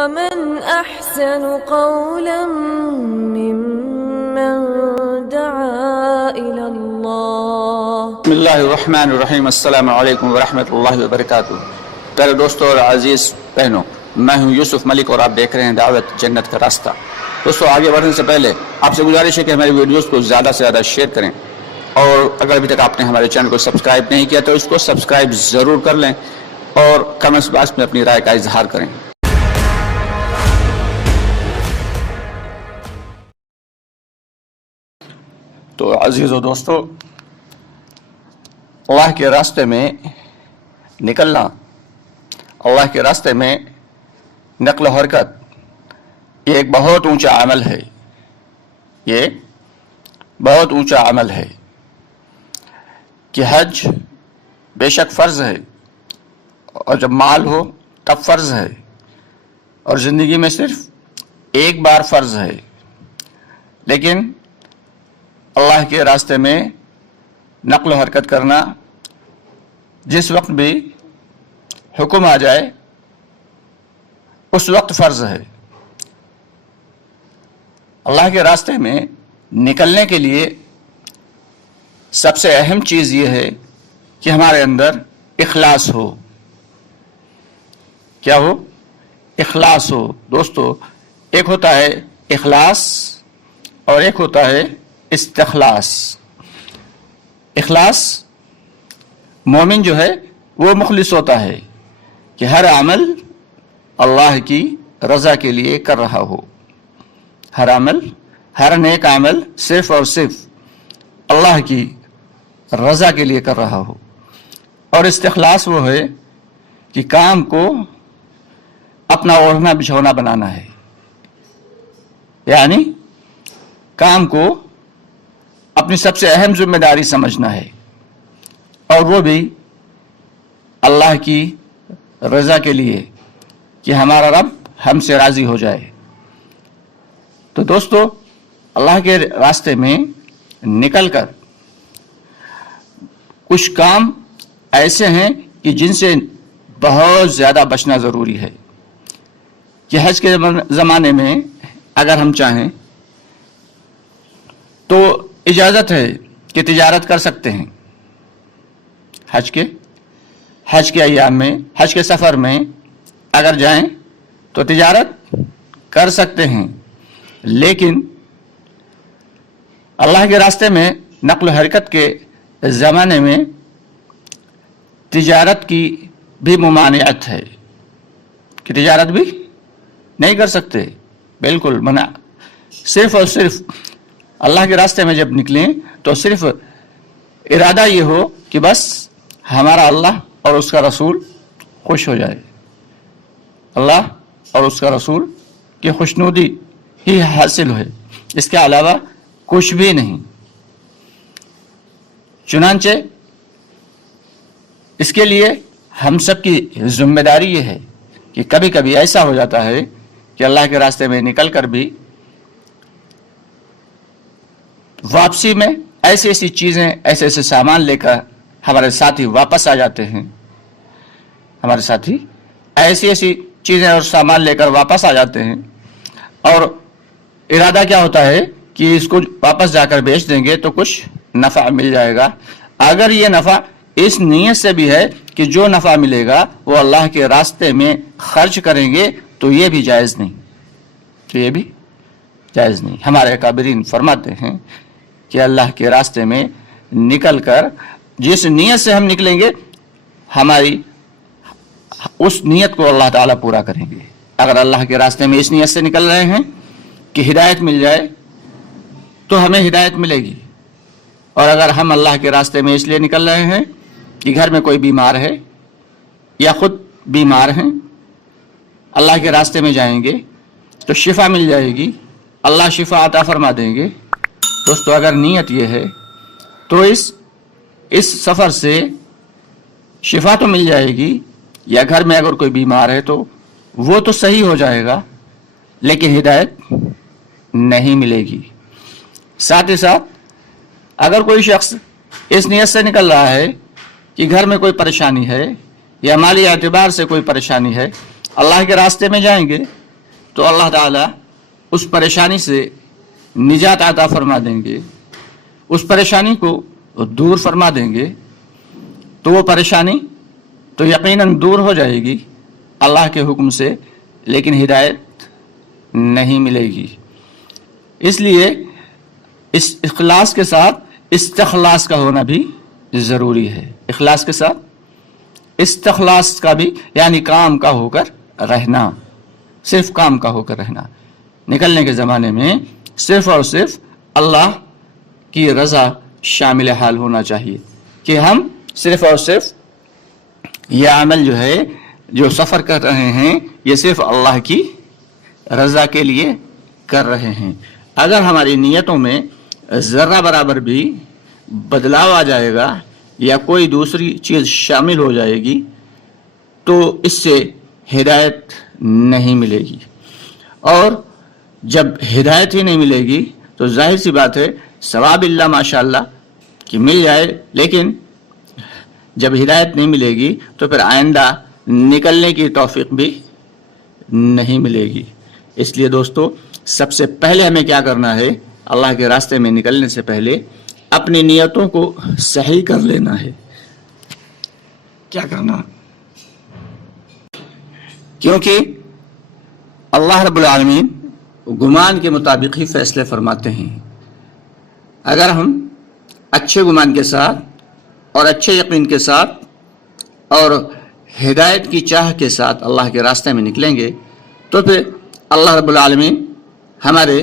ومن أحسن قولا ممن دعا إلى الله. بسم اللہ الرحمن الرحیم. السلام علیکم ورحمۃ اللہ وبرکاتہ. پیارے دوستوں اور عزیز بہنوں، میں ہوں یوسف ملک اور آپ دیکھ رہے ہیں دعوت جنت کا راستہ. دوستوں، آگے بڑھنے سے پہلے آپ سے گزارش ہے کہ ہماری ویڈیوز کو زیادہ سے زیادہ شیئر کریں، اور اگر ابھی تک آپ نے ہمارے چینل کو سبسکرائب نہیں کیا تو اس کو سبسکرائب ضرور کر لیں اور کمنٹس باکس میں اپنی رائے کا اظہار کریں. تو عزیزو دوستو، اللہ کے راستے میں نکلنا، اللہ کے راستے میں نقل و حرکت، یہ ایک بہت اونچا عمل ہے. یہ بہت اونچا عمل ہے کہ حج بے شک فرض ہے، اور جب مال ہو تب فرض ہے، اور زندگی میں صرف ایک بار فرض ہے. لیکن اللہ کے راستے میں نقل و حرکت کرنا جس وقت بھی حکم آ جائے اس وقت فرض ہے. اللہ کے راستے میں نکلنے کے لیے سب سے اہم چیز یہ ہے کہ ہمارے اندر اخلاص ہو. کیا ہو؟ اخلاص ہو. دوستو، ایک ہوتا ہے اخلاص اور ایک ہوتا ہے استخلاص. اخلاص، مومن جو ہے وہ مخلص ہوتا ہے کہ ہر عمل اللہ کی رضا کے لیے کر رہا ہو. ہر عمل، ہر نیک عمل صرف اور صرف اللہ کی رضا کے لیے کر رہا ہو. اور استخلاص وہ ہے کہ کام کو اپنا اوڑھنا بچھونا بنانا ہے، یعنی کام کو اپنی سب سے اہم ذمہ داری سمجھنا ہے، اور وہ بھی اللہ کی رضا کے لیے کہ ہمارا رب ہم سے راضی ہو جائے. تو دوستو، اللہ کے راستے میں نکل کر کچھ کام ایسے ہیں کہ جن سے بہت زیادہ بچنا ضروری ہے. کہ حج کے زمانے میں اگر ہم چاہیں تو اجازت ہے کہ تجارت کر سکتے ہیں. حج کے ایام میں، حج کے سفر میں اگر جائیں تو تجارت کر سکتے ہیں. لیکن اللہ کے راستے میں نقل و حرکت کے زمانے میں تجارت کی بھی ممانعت ہے کہ تجارت بھی نہیں کر سکتے، بالکل منع. صرف اور صرف اللہ کے راستے میں جب نکلیں تو صرف ارادہ یہ ہو کہ بس ہمارا اللہ اور اس کا رسول خوش ہو جائے، اللہ اور اس کا رسول کی خوشنودی ہی حاصل ہے، اس کے علاوہ کچھ بھی نہیں. چنانچہ اس کے لیے ہم سب کی ذمہ داری یہ ہے کہ کبھی کبھی ایسا ہو جاتا ہے کہ اللہ کے راستے میں نکل کر بھی واپسی میں ایسی چیزیں، ایسے سامان لے کر ہمارے ساتھی واپس آ جاتے ہیں. ہمارے ساتھی ایسی چیزیں اور سامان لے کر واپس آ جاتے ہیں، اور ارادہ کیا ہوتا ہے کہ اس کو واپس جا کر بیچ دیں گے تو کچھ نفع مل جائے گا. اگر یہ نفع اس نیت سے بھی ہے کہ جو نفع ملے گا وہ اللہ کے راستے میں خرچ کریں گے تو یہ بھی جائز نہیں. ہمارے اکابرین فرماتے ہیں کہ اللہ کے راستے میں نکل کر جس نیت سے ہم نکلیں گے، ہماری اس نیت کو اللہ تعالیٰ پورا کریں گے. اگر اللہ کے راستے میں اس نیت سے نکل رہے ہیں کہ ہدایت مل جائے تو ہمیں ہدایت ملے گی. اور اگر ہم اللہ کے راستے میں اس لیے نکل رہے ہیں کہ گھر میں کوئی بیمار ہے یا خود بیمار ہیں، اللہ کے راستے میں جائیں گے تو شفا مل جائے گی، اللہ شفا عطا فرما دیں گے. دوستو، اگر نیت یہ ہے تو اس سفر سے شفا تو مل جائے گی، یا گھر میں اگر کوئی بیمار ہے تو وہ تو صحیح ہو جائے گا، لیکن ہدایت نہیں ملے گی. ساتھ ہی ساتھ اگر کوئی شخص اس نیت سے نکل رہا ہے کہ گھر میں کوئی پریشانی ہے یا مالی اعتبار سے کوئی پریشانی ہے، اللہ کے راستے میں جائیں گے تو اللہ تعالیٰ اس پریشانی سے نجات عطا فرما دیں گے، اس پریشانی کو دور فرما دیں گے، تو وہ پریشانی تو یقیناً دور ہو جائے گی اللہ کے حکم سے، لیکن ہدایت نہیں ملے گی۔ اس لیے اس اخلاص کے ساتھ استخلاص کا ہونا بھی ضروری ہے۔ اخلاص کے ساتھ استخلاص کا بھی، یعنی کام کا ہو کر رہنا، صرف کام کا ہو کر رہنا۔ نکلنے کے زمانے میں صرف اور صرف اللہ کی رضا شامل حال ہونا چاہیے، کہ ہم صرف اور صرف یہ عمل جو ہے، جو سفر کر رہے ہیں، یہ صرف اللہ کی رضا کے لیے کر رہے ہیں۔ اگر ہماری نیتوں میں ذرہ برابر بھی بدلاؤ آ جائے گا یا کوئی دوسری چیز شامل ہو جائے گی تو اس سے ہدایت نہیں ملے گی، اور جب ہدایت ہی نہیں ملے گی تو ظاہر سی بات ہے ثواب اللہ ماشاء اللہ کہ مل جائے، لیکن جب ہدایت نہیں ملے گی تو پھر آئندہ نکلنے کی توفیق بھی نہیں ملے گی۔ اس لیے دوستو، سب سے پہلے ہمیں کیا کرنا ہے؟ اللہ کے راستے میں نکلنے سے پہلے اپنی نیتوں کو صحیح کر لینا ہے۔ کیا کرنا؟ کیونکہ اللہ رب العالمین گمان کے مطابق ہی فیصلے فرماتے ہیں۔ اگر ہم اچھے گمان کے ساتھ اور اچھے یقین کے ساتھ اور ہدایت کی چاہ کے ساتھ اللہ کے راستے میں نکلیں گے تو پھر اللہ رب العالمین ہمارے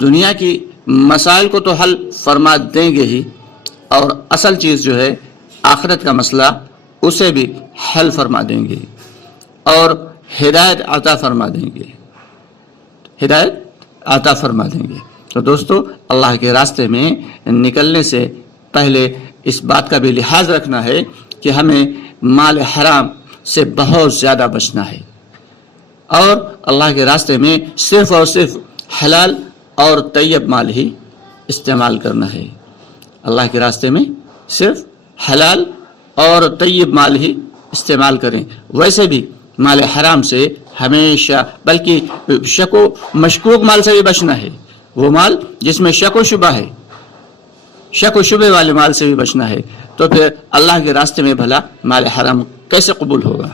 دنیا کی مسائل کو تو حل فرما دیں گے ہی، اور اصل چیز جو ہے آخرت کا مسئلہ اسے بھی حل فرما دیں گے اور ہدایت عطا فرما دیں گے، ہدایت عطا فرما دیں گے۔ تو دوستو، اللہ کے راستے میں نکلنے سے پہلے اس بات کا بھی لحاظ رکھنا ہے کہ ہمیں مال حرام سے بہت زیادہ بچنا ہے، اور اللہ کے راستے میں صرف اور صرف حلال اور طیب مال ہی استعمال کرنا ہے۔ اللہ کے راستے میں صرف حلال اور طیب مال ہی استعمال کریں۔ ویسے بھی مال حرام سے ہمیشہ، بلکہ شک و مشکوک مال سے بھی بچنا ہے، وہ مال جس میں شک و شبہ ہے، شک و شبہ والے مال سے بھی بچنا ہے۔ تو پھر اللہ کے راستے میں بھلا مال حرام کیسے قبول ہوگا؟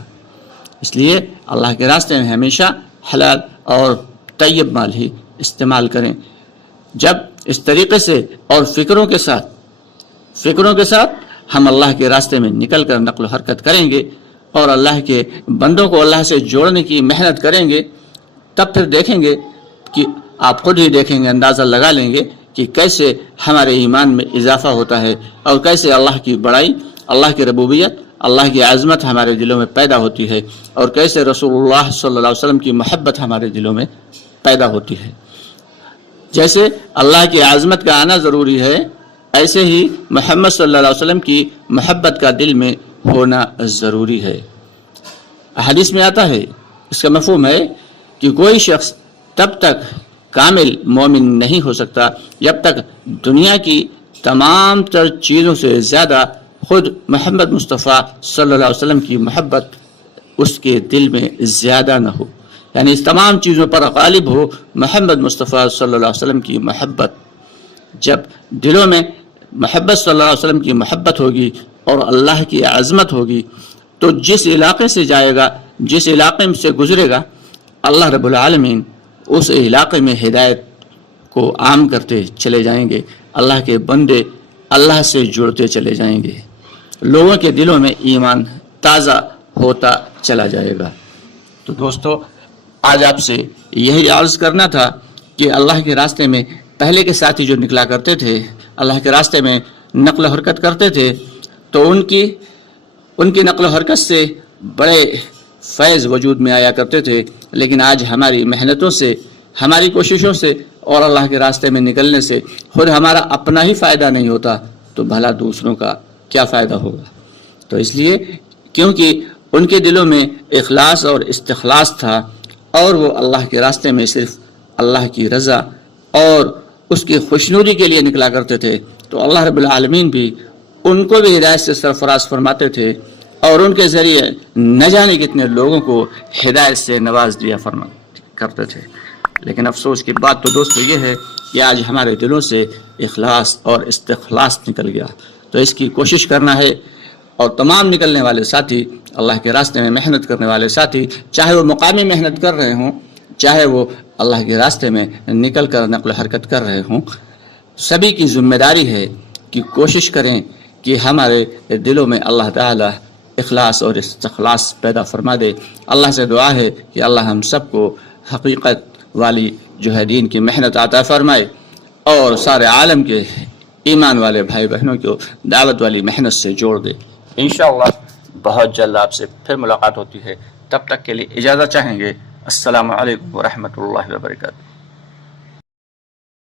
اس لیے اللہ کے راستے میں ہمیشہ حلال اور طیب مال ہی استعمال کریں۔ جب اس طریقے سے اور فکروں کے ساتھ ہم اللہ کے راستے میں نکل کر نقل و حرکت کریں گے اور اللہ کے بندوں کو اللہ سے جوڑنے کی محنت کریں گے، تب پھر دیکھیں گے کہ آپ خود ہی دیکھیں گے، اندازہ لگا لیں گے کہ کیسے ہمارے ایمان میں اضافہ ہوتا ہے، اور کیسے اللہ کی بڑائی، اللہ کی ربوبیت، اللہ کی عظمت ہمارے دلوں میں پیدا ہوتی ہے، اور کیسے رسول اللہ صلی اللہ علیہ وسلم کی محبت ہمارے دلوں میں پیدا ہوتی ہے۔ جیسے اللہ کی عظمت کا آنا ضروری ہے، ایسے ہی محمد صلی اللہ علیہ وسلم کی محبت کا دل میں ہونا ضروری ہے۔ حدیث میں آتا ہے، اس کا مفہوم ہے کہ کوئی شخص تب تک کامل مومن نہیں ہو سکتا جب تک دنیا کی تمام تر چیزوں سے زیادہ خود محمد مصطفیٰ صلی اللہ علیہ وسلم کی محبت اس کے دل میں زیادہ نہ ہو، یعنی اس تمام چیزوں پر غالب ہو محمد مصطفیٰ صلی اللہ علیہ وسلم کی محبت۔ جب دلوں میں محبت صلی اللہ علیہ وسلم کی محبت ہوگی اور اللہ کی عظمت ہوگی تو جس علاقے سے جائے گا، جس علاقے سے گزرے گا، اللہ رب العالمین اس علاقے میں ہدایت کو عام کرتے چلے جائیں گے، اللہ کے بندے اللہ سے جڑتے چلے جائیں گے، لوگوں کے دلوں میں ایمان تازہ ہوتا چلا جائے گا۔ تو دوستو، آج آپ سے یہی عرض کرنا تھا کہ اللہ کے راستے میں پہلے کے ساتھی جو نکلا کرتے تھے، اللہ کے راستے میں نقل و حرکت کرتے تھے، تو ان کی نقل و حرکت سے بڑے فیض وجود میں آیا کرتے تھے، لیکن آج ہماری محنتوں سے، ہماری کوششوں سے اور اللہ کے راستے میں نکلنے سے خود ہمارا اپنا ہی فائدہ نہیں ہوتا تو بھلا دوسروں کا کیا فائدہ ہوگا؟ تو اس لیے کیونکہ ان کے دلوں میں اخلاص اور استخلاص تھا، اور وہ اللہ کے راستے میں صرف اللہ کی رضا اور اس کی خوشنودی کے لیے نکلا کرتے تھے، تو اللہ رب العالمین بھی ان کو بھی ہدایت سے سرفراز فرماتے تھے، اور ان کے ذریعے نہ جانے کتنے لوگوں کو ہدایت سے نواز دیا کرتے تھے. لیکن افسوس کی بات تو دوستو یہ ہے کہ آج ہمارے دلوں سے اخلاص اور استخلاص نکل گیا. تو اس کی کوشش کرنا ہے، اور تمام نکلنے والے ساتھی، اللہ کے راستے میں محنت کرنے والے ساتھی، چاہے وہ مقامی محنت کر رہے ہوں، چاہے وہ اللہ کے راستے میں نکل کر نقل و حرکت کر رہے ہوں، سبھی کی ذمہ داری ہے کہ کوشش کریں کہ ہمارے دلوں میں اللہ تعالی اخلاص اور استخلاص پیدا فرما دے. اللہ سے دعا ہے کہ اللہ ہم سب کو حقیقت والی جو ہے دین کی محنت عطا فرمائے، اور سارے عالم کے ایمان والے بھائی بہنوں کو دعوت والی محنت سے جوڑ دے. انشاءاللہ بہت جلد آپ سے پھر ملاقات ہوتی ہے. تب تک کے لیے اجازت چاہیں گے. السلام علیکم ورحمۃ اللہ وبرکاتہ.